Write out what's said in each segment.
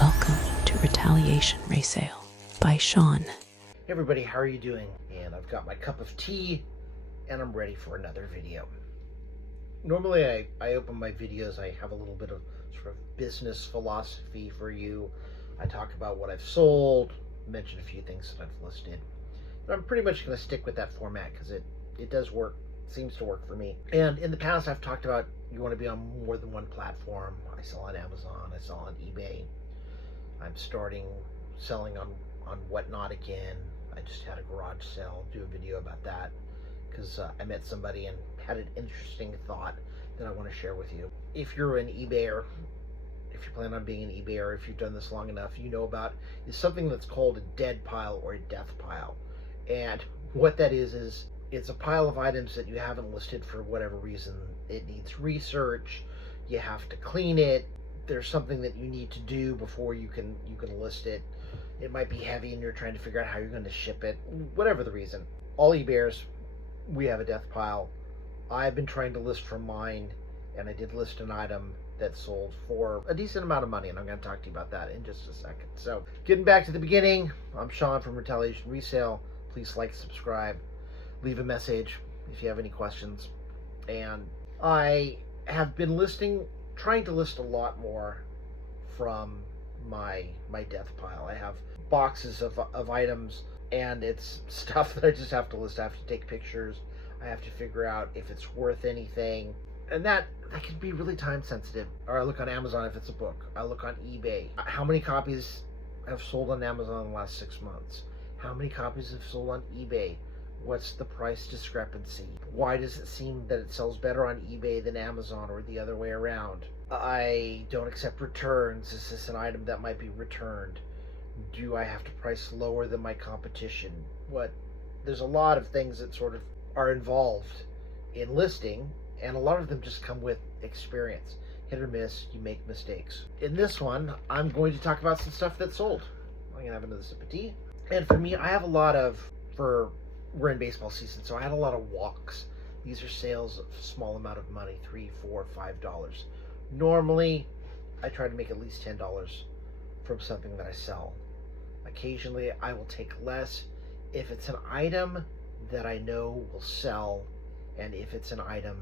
Welcome to Retaliation Resale by Sean. Hey everybody, how are you doing? And I've got my cup of tea and I'm ready for another video. Normally I open my videos, I have a little bit of sort of business philosophy for you. I talk about what I've sold, mention a few things that I've listed. But I'm pretty much going to stick with that format because it does work, seems to work for me. And in the past I've talked about you want to be on more than one platform. I sell on Amazon, I sell on eBay. I'm starting selling on Whatnot again. I just had a garage sale, do a video about that because I met somebody and had an interesting thought that I want to share with you. If you're an eBayer, if you plan on being an eBayer, if you've done this long enough, you know about is something that's called a dead pile or a death pile. And what that is it's a pile of items that you haven't listed for whatever reason. It needs research, you have to clean it, there's something that you need to do before you can list it. It might be heavy and you're trying to figure out how you're going to ship it. Whatever the reason. All eBayers, we have a death pile. I've been trying to list for mine, and I did list an item that sold for a decent amount of money, and I'm going to talk to you about that in just a second. So, getting back to the beginning, I'm Sean from Retaliation Resale. Please like, subscribe, leave a message if you have any questions. And I have been trying to list a lot more from my death pile. I have boxes of items, and it's stuff that I just have to list. I have to take pictures. I have to figure out if it's worth anything, and that can be really time sensitive. Or I look on Amazon if it's a book. I look on eBay. How many copies have sold on Amazon in the last 6 months? How many copies have sold on eBay? What's the price discrepancy? Why does it seem that it sells better on eBay than Amazon, or the other way around? I don't accept returns. Is this an item that might be returned? Do I have to price lower than my competition? There's a lot of things that sort of are involved in listing, and a lot of them just come with experience. Hit or miss, you make mistakes. In this one, I'm going to talk about some stuff that sold. I'm going to have another sip of tea. And for me, I have a lot of, we're in baseball season, so I had a lot of walks. These are sales of a small amount of money, $3, $4, $5. Normally, I try to make at least $10 from something that I sell. Occasionally, I will take less if it's an item that I know will sell, and if it's an item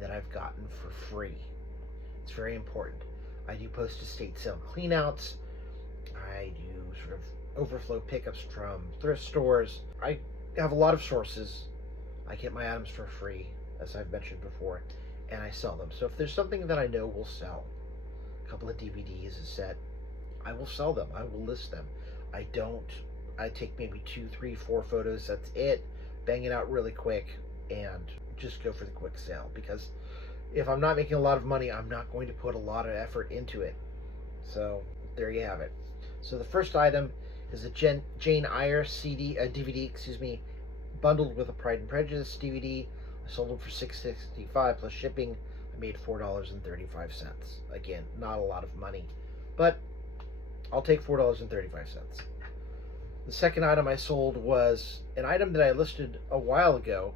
that I've gotten for free. It's very important. I do post-estate sale cleanouts. I do sort of overflow pickups from thrift stores. I have a lot of sources. I get my items for free, as I've mentioned before, and I sell them. So if there's something that I know will sell, a couple of DVDs, a set, I will sell them. I will list them. I take maybe 2, 3, 4 photos, that's it, bang it out really quick, and just go for the quick sale. Because if I'm not making a lot of money, I'm not going to put a lot of effort into it. So there you have it. So the first item is a Jane Eyre DVD, bundled with a Pride and Prejudice DVD. I sold them for $6.65 plus shipping. I made $4.35. Again, not a lot of money, but I'll take $4.35. The second item I sold was an item that I listed a while ago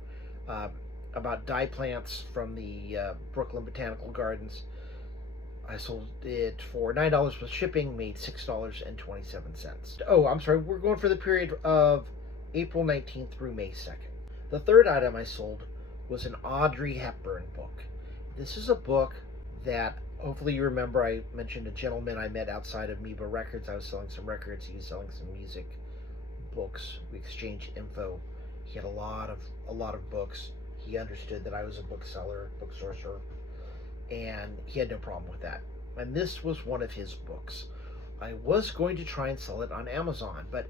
about dye plants from the Brooklyn Botanical Gardens. I sold it for $9 plus shipping, made $6.27. Oh, I'm sorry, we're going for the period of April 19th through May 2nd. The third item I sold was an Audrey Hepburn book. This is a book that, hopefully you remember, I mentioned a gentleman I met outside of Meba Records. I was selling some records, he was selling some music, books. We exchanged info. He had a lot of books. He understood that I was a bookseller, book sourcer, and he had no problem with that. And this was one of his books. I was going to try and sell it on Amazon, but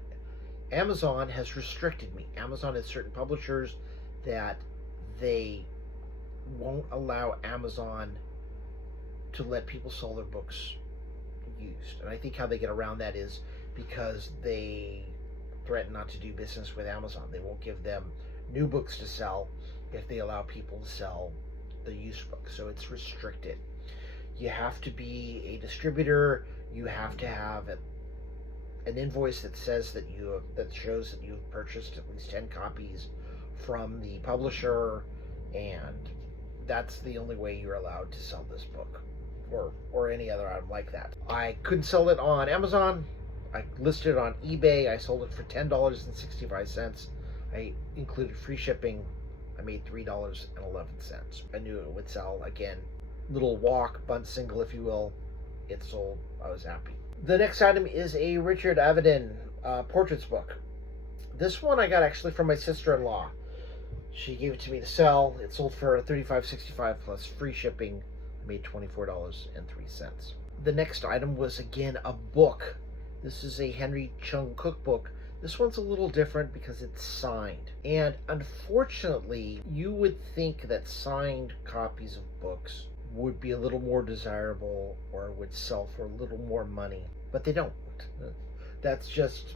Amazon has restricted me. Amazon has certain publishers that they won't allow Amazon to let people sell their books used. And I think how they get around that is because they threaten not to do business with Amazon. They won't give them new books to sell if they allow people to sell the used books. So it's restricted. You have to be a distributor. You have to have an invoice that says that that shows that you've purchased at least 10 copies from the publisher, and that's the only way you're allowed to sell this book. or any other item like that. I couldn't sell it on Amazon. I listed it on eBay. I sold it for $10.65. I included free shipping. I made $3.11. I knew it would sell. Again, little walk, bunt single, if you will. It sold. I was happy. The next item is a Richard Avedon portraits book. This one I got actually from my sister-in-law. She gave it to me to sell. It sold for $35.65 plus free shipping. I made $24.03. The next item was again a book. This is a Henry Chung cookbook. This one's a little different because it's signed. And unfortunately, you would think that signed copies of books would be a little more desirable or would sell for a little more money, but they don't. That's just,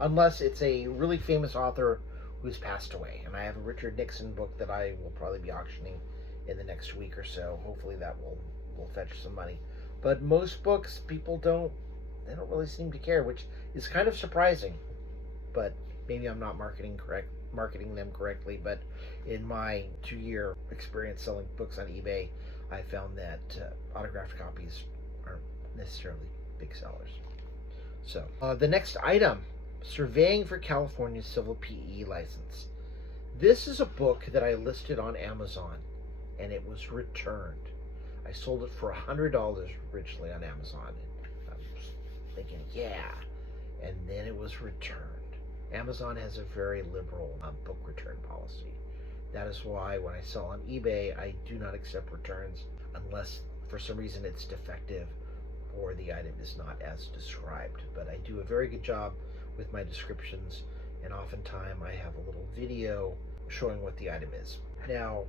unless it's a really famous author who's passed away. And I have a Richard Nixon book that I will probably be auctioning in the next week or so. Hopefully that will fetch some money. But most books, people don't really seem to care, which is kind of surprising. But maybe I'm not marketing them correctly. But in my 2-year experience selling books on eBay, I found that autographed copies aren't necessarily big sellers. So the next item, Surveying for California's Civil PE License. This is a book that I listed on Amazon, and it was returned. I sold it for $100 originally on Amazon. I was thinking, yeah. And then it was returned. Amazon has a very liberal book return policy. That is why when I sell on eBay, I do not accept returns unless for some reason it's defective or the item is not as described. But I do a very good job with my descriptions, and oftentimes I have a little video showing what the item is. Now,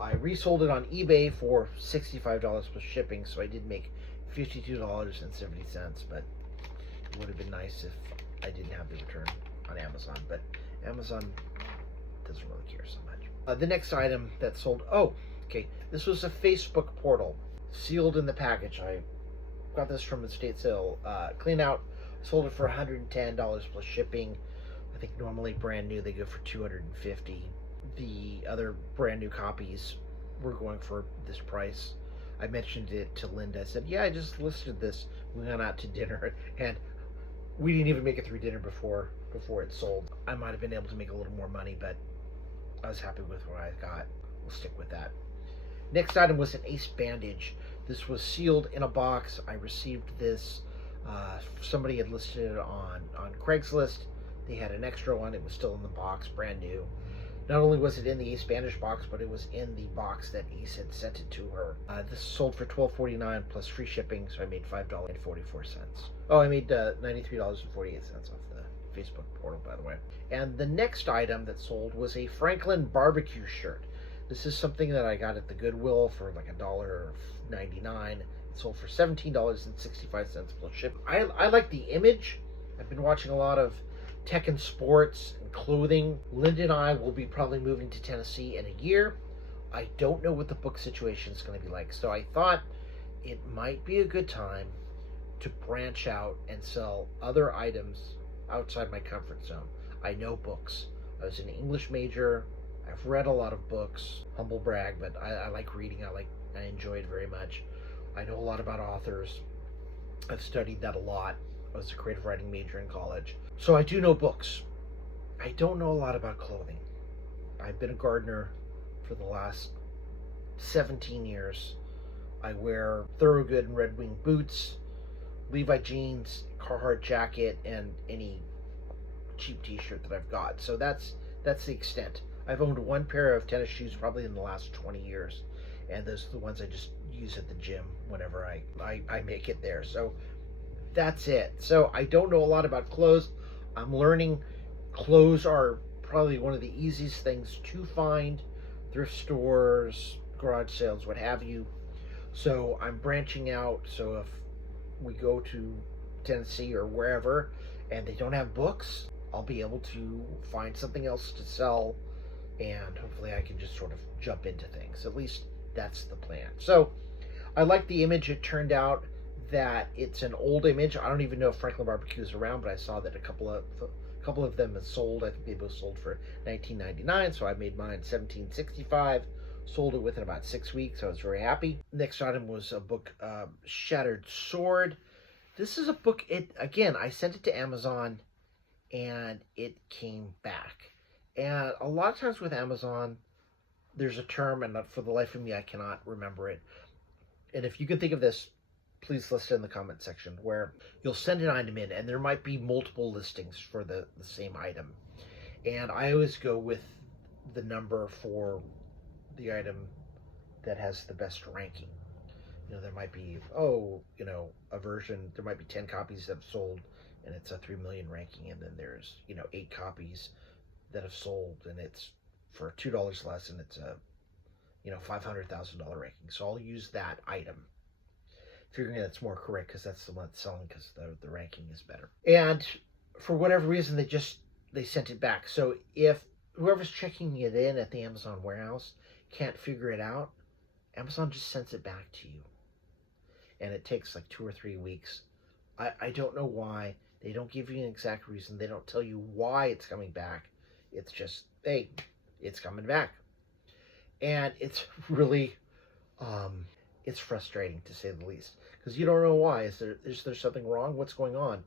I resold it on eBay for $65 plus shipping, so I did make $52.70, but it would have been nice if I didn't have the return on Amazon, but Amazon doesn't really care so much. The next item that sold, this was a Facebook portal, sealed in the package. I got this from estate sale, clean out, sold it for $110 plus shipping. I think normally brand new they go for $250. The other brand new copies were going for this price. I mentioned it to Linda. I said, yeah, I just listed this. We went out to dinner, and we didn't even make it through dinner before it sold. I might have been able to make a little more money, but I was happy with what I got. We'll stick with that. Next item was an Ace bandage. This was sealed in a box. I received this. Somebody had listed it on Craigslist. They had an extra one. It was still in the box, brand new. Not only was it in the Ace bandage box, but it was in the box that Ace had sent it to her. This sold for $12.49 plus free shipping, so I made $5.44. Oh, I made $93.48 off the Facebook portal, by the way. And the next item that sold was a Franklin barbecue shirt. This is something that I got at the Goodwill for like $1.99. It sold for $17.65 plus shipping. I like the image. I've been watching a lot of tech and sports and clothing. Linda and I will be probably moving to Tennessee in a year. I don't know what the book situation is going to be like, so I thought it might be a good time to branch out and sell other items outside my comfort zone. I know books. I was an English major. I've read a lot of books. Humble brag, but I like reading. I enjoy it very much. I know a lot about authors. I've studied that a lot. I was a creative writing major in college. So I do know books. I don't know a lot about clothing. I've been a gardener for the last 17 years. I wear Thorogood and Red Wing boots, Levi jeans, Carhartt jacket, and any cheap t-shirt that I've got. So that's the extent. I've owned one pair of tennis shoes probably in the last 20 years. And those are the ones I just use at the gym whenever I make it there. So that's it. So I don't know a lot about clothes. I'm learning. Clothes are probably one of the easiest things to find. Thrift stores, garage sales, what have you. So I'm branching out. So if we go to Tennessee or wherever and they don't have books, I'll be able to find something else to sell, and hopefully I can just sort of jump into things. At least that's the plan. So I like the image. It turned out that it's an old image. I don't even know if Franklin Barbecue is around, but I saw that a couple of them have sold. I think they both sold for $19.99, so I made mine $17.65. Sold it within about 6 weeks. I was very happy. Next item was a book, Shattered Sword. This is a book, again, I sent it to Amazon and it came back. And a lot of times with Amazon, there's a term, and for the life of me, I cannot remember it. And if you can think of this, please list it in the comment section, where you'll send an item in and there might be multiple listings for the same item. And I always go with the number for the item that has the best ranking. There might be, a version, there might be 10 copies that have sold and it's a 3 million ranking, and then there's, 8 copies that have sold and it's for $2 less and it's a, $500,000 ranking. So I'll use that item, figuring that's more correct because that's the one that's selling because the ranking is better. And for whatever reason, they sent it back. So if whoever's checking it in at the Amazon warehouse can't figure it out, Amazon just sends it back to you. And it takes like 2 or 3 weeks. I don't know why. They don't give you an exact reason. They don't tell you why it's coming back. It's just, hey, it's coming back. And it's really, it's frustrating to say the least. Because you don't know why. Is there something wrong? What's going on?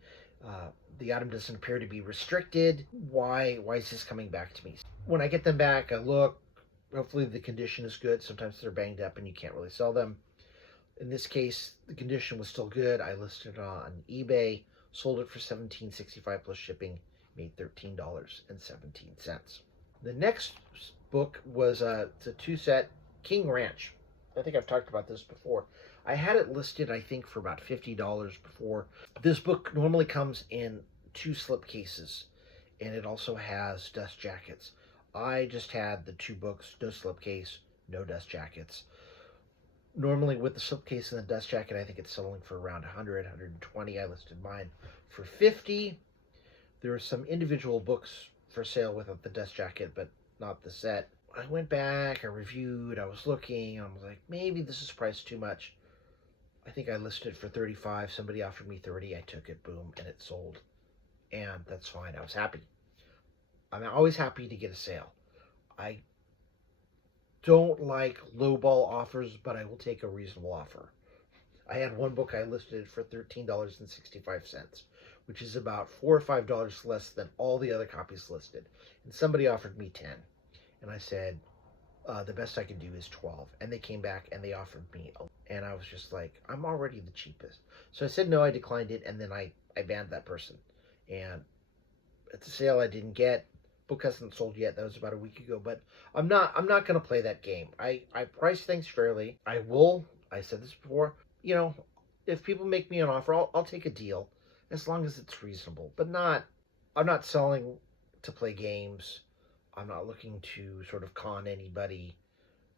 The item doesn't appear to be restricted. Why is this coming back to me? When I get them back, I look. Hopefully the condition is good. Sometimes they're banged up and you can't really sell them. In this case, the condition was still good. I listed it on eBay, sold it for $17.65 plus shipping, made $13.17. The next book was it's a 2-set King Ranch. I think I've talked about this before. I had it listed, I think, for about $50 before. This book normally comes in 2 slip cases, and it also has dust jackets. I just had the 2 books, no slipcase, no dust jackets. Normally with the slipcase and the dust jacket, I think it's selling for around 100, 120. I listed mine for 50. There are some individual books for sale without the dust jacket, but not the set. I went back, I reviewed, I was looking, I was like, maybe this is priced too much. I think I listed it for 35. Somebody offered me 30. I took it, boom, and it sold. And that's fine. I was happy. I'm always happy to get a sale. I don't like lowball offers, but I will take a reasonable offer. I had one book I listed for $13.65, which is about $4 or $5 less than all the other copies listed. And somebody offered me 10. And I said, the best I can do is 12. And they came back and they offered me, and I was just like, I'm already the cheapest. So I said no, I declined it, and then I banned that person. And it's a sale I didn't get. Book hasn't sold yet. That was about a week ago, but I'm not going to play that game. I price things fairly. I said this before, if people make me an offer, I'll take a deal as long as it's reasonable, but I'm not selling to play games. I'm not looking to sort of con anybody.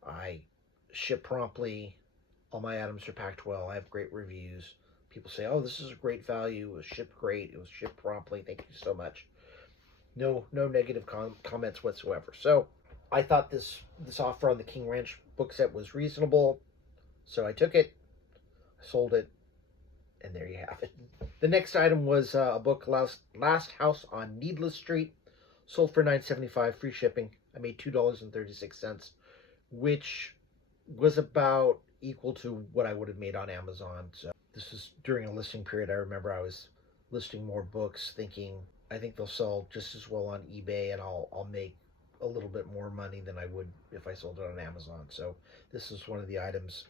I ship promptly. All my items are packed well. I have great reviews. People say, oh, this is a great value. It was shipped great. It was shipped promptly. Thank you so much. No negative comments whatsoever. So I thought this offer on the King Ranch book set was reasonable. So I took it, sold it, and there you have it. The next item was a book, Last House on Needless Street. Sold for $9.75, free shipping. I made $2.36, which was about equal to what I would have made on Amazon. So this was during a listing period. I remember I was listing more books thinking, I think they'll sell just as well on eBay, and I'll make a little bit more money than I would if I sold it on Amazon. So this is one of the items.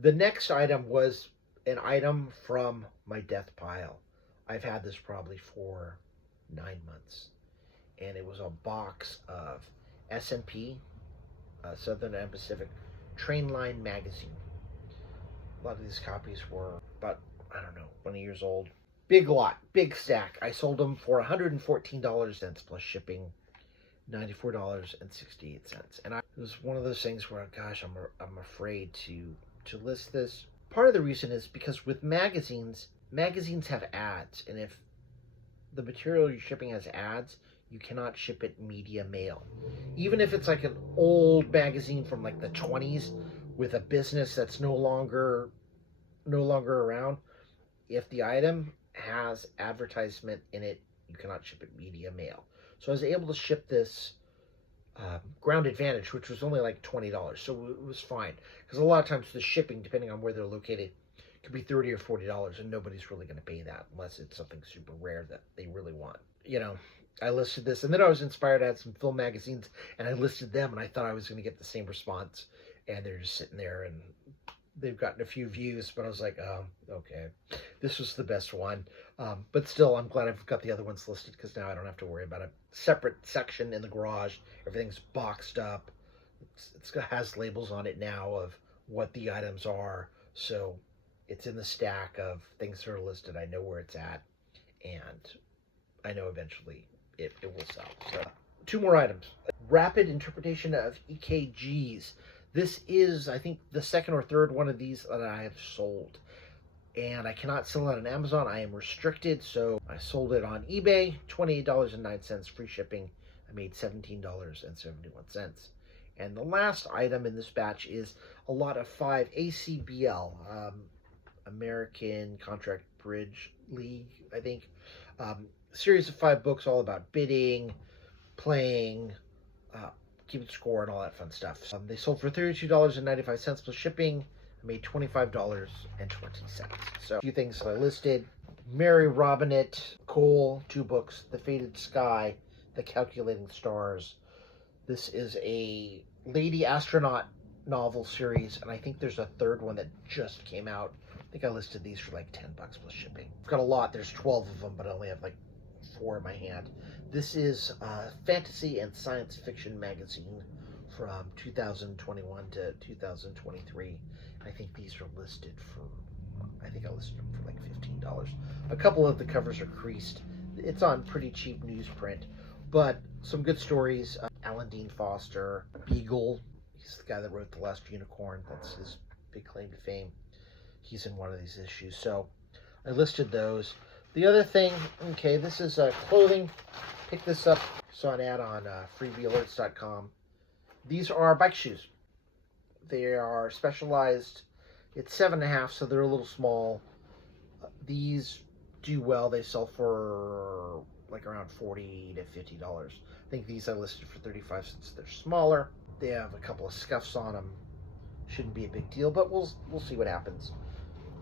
The next item was an item from my death pile. I've had this probably for 9 months. And it was a box of S&P, Southern and Pacific Trainline magazine. A lot of these copies were about, 20 years old. Big lot, big stack. I sold them for $114 plus shipping, $94.68. And it was one of those things where, gosh, I'm afraid to list this. Part of the reason is because with magazines have ads, and if the material you're shipping has ads, you cannot ship it media mail. Even if it's like an old magazine from like the 20s with a business that's no longer around, if the item has advertisement in it, you cannot ship it media mail. So I was able to ship this Ground Advantage, which was only like $20, so it was fine. Because a lot of times the shipping, depending on where they're located, could be $30 or $40, and nobody's really going to pay that unless it's something super rare that they really want. You know, I listed this, and then I was inspired. I had some film magazines, and I listed them, and I thought I was going to get the same response, and they're just sitting there, and they've gotten a few views, but I was like, oh, okay, this was the best one. But still, I'm glad I've got the other ones listed, because now I don't have to worry about a separate section in the garage. Everything's boxed up. Has labels on it now of what the items are, so it's in the stack of things that are listed. I know where it's at, and I know eventually it will sell. So, 2 more items. Rapid interpretation of EKGs. This is, I think, the second or third one of these that I have sold. And I cannot sell it on Amazon. I am restricted, so I sold it on eBay, $28.09, free shipping. I made $17.71. And the last item in this batch is a lot of 5 ACBL, American Contract Bridge League, I think. Series of 5 books all about bidding, playing, keeping score, and all that fun stuff. They sold for $32.95 plus shipping. I made $25.20. So a few things that I listed: Mary Robinette Cole, 2 books, The Faded Sky, The Calculating Stars. This is a lady astronaut novel series, and I think there's a third one that just came out. I think I listed these for like $10 plus shipping. I've got a lot. There's 12 of them, but I only have like 4 in my hand. This is a fantasy and science fiction magazine from 2021 to 2023. I think these are listed for, I think I listed them for like $15. A couple of the covers are creased. It's on pretty cheap newsprint, but some good stories. Alan Dean Foster, Beagle, he's the guy that wrote The Last Unicorn. That's his big claim to fame. He's in one of these issues, so I listed those. The other thing, okay, this is clothing. Pick this up. Saw an ad on freebiealerts.com. These are bike shoes. They are specialized. It's 7.5, so they're a little small. These do well. They sell for like around $40 to $50. I think these I listed for 35 since they're smaller. They have a couple of scuffs on them. Shouldn't be a big deal, but we'll see what happens.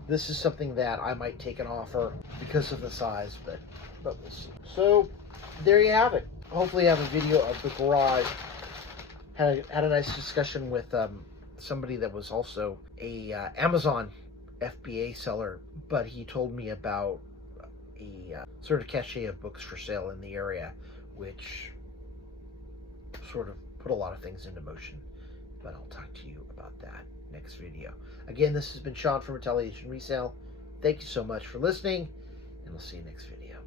This is something that I might take an offer because of the size, but we'll see. So there you have it. Hopefully I have a video of the garage. Had a nice discussion with somebody that was also a Amazon FBA seller, but he told me about a sort of cache of books for sale in the area, which sort of put a lot of things into motion. But I'll talk to you about that next video. Again, this has been Sean from Retaliation Resale. Thank you so much for listening, and I'll see you next video.